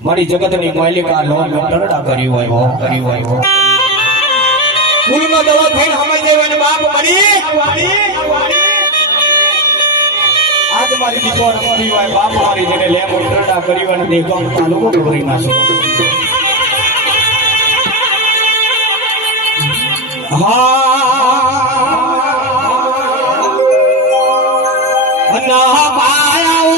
મારી જગતની માલિકા લોન ટરડા કરી હોય ફૂલમાં દવા થઈને હમાઈ જાય અને બાપ મળી આજ મારી દીકરો રમતી હોય બાપ મારી જેને લેમો ટરડા કરી હોય અને દેખો તાલુકો કરી નાખે અના પાયાઓ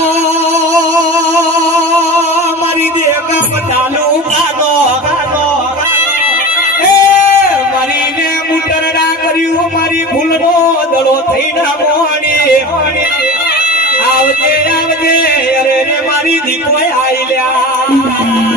મારી દેગમ તાલુકાનો એ મારી ને મુટરડા કર્યું મારી ભૂલનો દડો થઈને મોણી આવજે આવજે અરે રે મારી દીકરો આઈલ્યા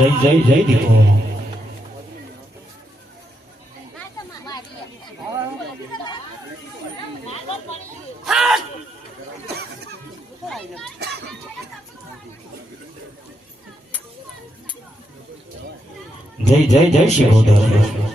જય જય જય દીકો જય જય જય શિવોદર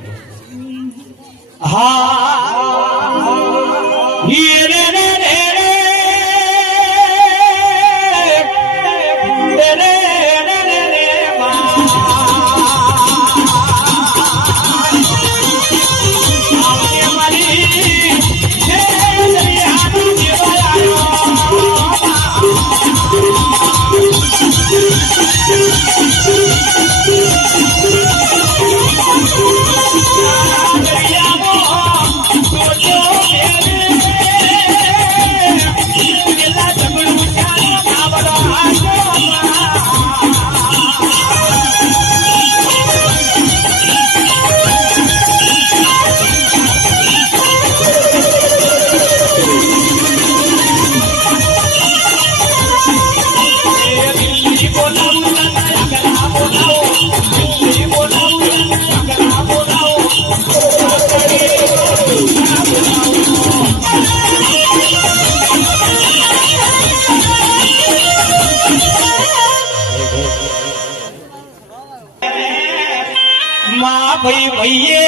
ભાઈ ભાઈએ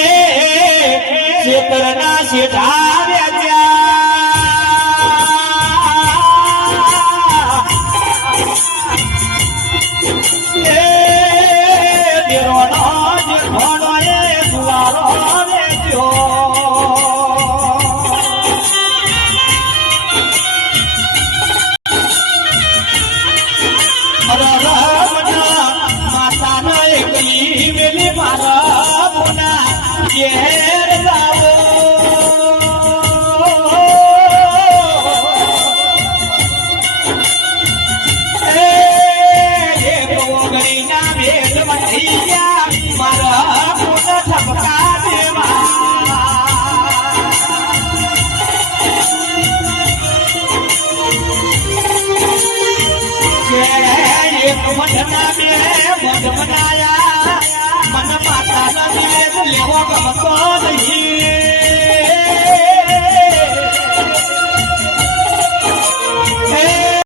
શેતરના શેઠા મન માતા લેવો ગમતો નહીં